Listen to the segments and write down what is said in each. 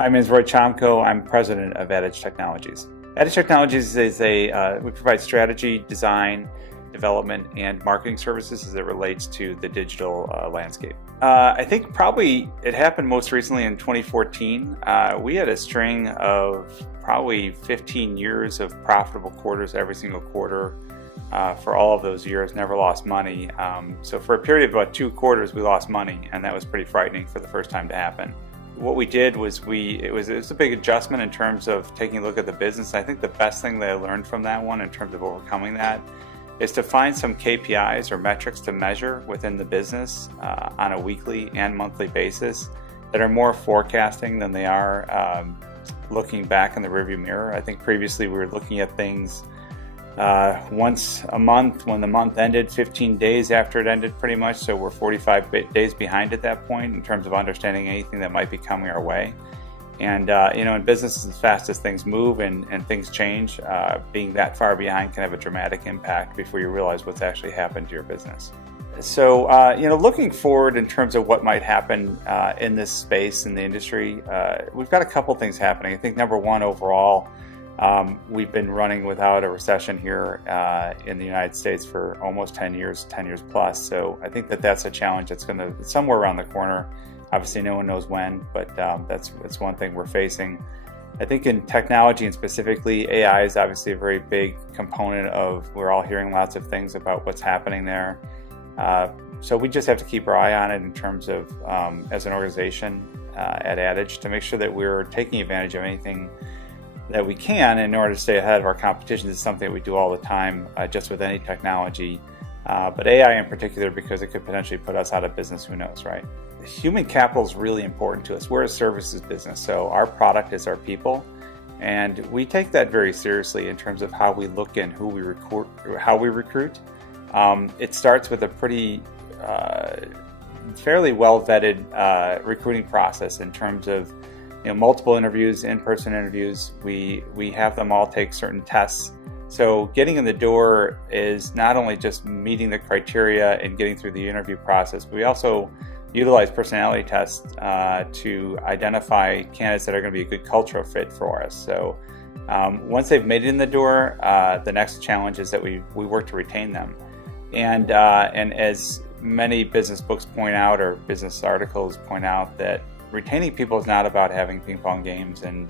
Hi, my name is Chomko. I'm President of Adage Technologies. Adage Technologies is we provide strategy, design, development, and marketing services as it relates to the digital landscape. I think probably it happened most recently in 2014. We had a string of probably 15 years of profitable quarters every single quarter. For all of those years, never lost money. So for a period of about 2 quarters, we lost money, and that was pretty frightening for the first time to happen. What we did was it was a big adjustment in terms of taking a look at the business. I think the best thing that I learned from that one in terms of overcoming that is to find some KPIs or metrics to measure within the business on a weekly and monthly basis that are more forecasting than they are looking back in the rearview mirror. I think previously we were looking at things once a month when the month ended, 15 days after it ended pretty much, so we're 45 days behind at that point in terms of understanding anything that might be coming our way. And in business, as fast as things move and things change, being that far behind can have a dramatic impact before you realize what's actually happened to your business. So looking forward in terms of what might happen in this space in the industry, we've got a couple things happening. I think number one, overall, we've been running without a recession here in the United States for almost 10 years plus. So I think that's a challenge that's going to somewhere around the corner. Obviously, no one knows when, but that's one thing we're facing. I think in technology and specifically AI is obviously a very big component of. We're all hearing lots of things about what's happening there. So we just have to keep our eye on it in terms of as an organization at Adage to make sure that we're taking advantage of anything that we can in order to stay ahead of our competition. This is something that we do all the time, just with any technology, but AI in particular, because it could potentially put us out of business, who knows, right? Human capital is really important to us. We're a services business, so our product is our people, and we take that very seriously in terms of how we look and who we recruit, how we recruit. It starts with a pretty fairly well-vetted recruiting process in terms of multiple interviews, in-person interviews. We have them all take certain tests. So getting in the door is not only just meeting the criteria and getting through the interview process, but we also utilize personality tests to identify candidates that are going to be a good cultural fit for us. So once they've made it in the door, the next challenge is that we work to retain them. And as many business books point out, or business articles point out, that retaining people is not about having ping pong games and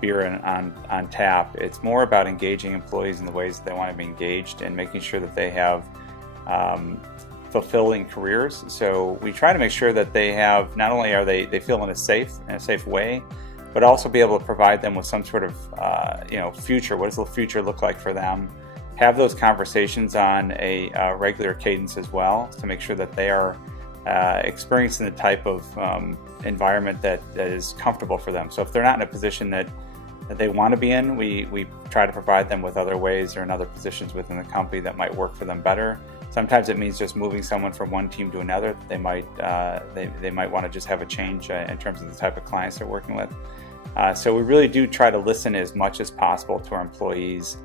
beer on tap. It's more about engaging employees in the ways that they want to be engaged and making sure that they have fulfilling careers. So we try to make sure that they have, not only are they feel in a safe way, but also be able to provide them with some sort of future. What does the future look like for them? Have those conversations on a regular cadence as well to make sure that they are experiencing the type of environment that is comfortable for them. So if they're not in a position that they want to be in, we try to provide them with other ways or in other positions within the company that might work for them better. Sometimes it means just moving someone from one team to another. They might want to just have a change in terms of the type of clients they're working with. So we really do try to listen as much as possible to our employees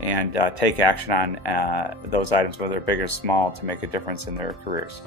and take action on those items, whether big or small, to make a difference in their careers.